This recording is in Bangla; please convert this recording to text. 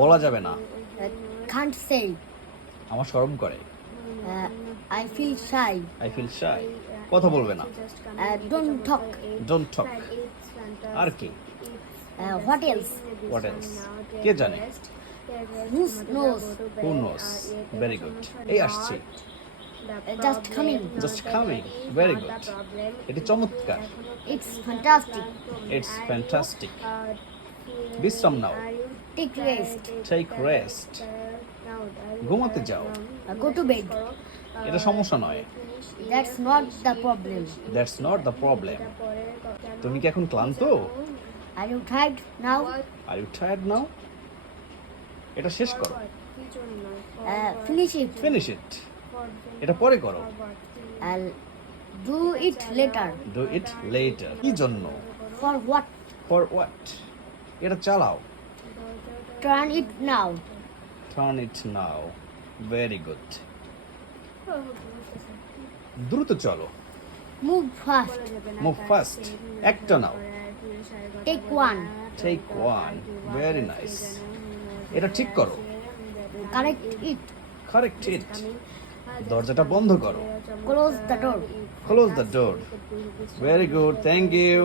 বলা যাবে না। Can't say. আমার শরম করে। I feel shy. I feel shy. কথা বলবে না। Don't talk. Don't talk. আর কি? What else? What else? কে জানে? Who knows? Who knows? Very good. এই আসছি। Just coming. Just coming. Very good. এটি চমৎকার। It's fantastic. It's fantastic. বিশ্রাম নাও। Take rest. Take rest. ঘুমাতে যাও। Go to bed. এটা সমস্যা নয়। That's not the problem. That's not the problem. তুমি কি এখন ক্লান্ত? Are you tired now? Are you tired now? এটা শেষ করো। Finish it. Finish it. এটা পরে করো। I'll do it later. Do it later. কি জন্য? For what? For what? এটা চালাও। Turn it now. Turn it now. Very good. দ্রুত চলো। Move fast. Move fast. একটা নাও। Take one. Take one. Very nice. এটা ঠিক করো। Correct it. Correct it. দরজাটা বন্ধ করো। Close the door. Close the door. Very good. Thank you.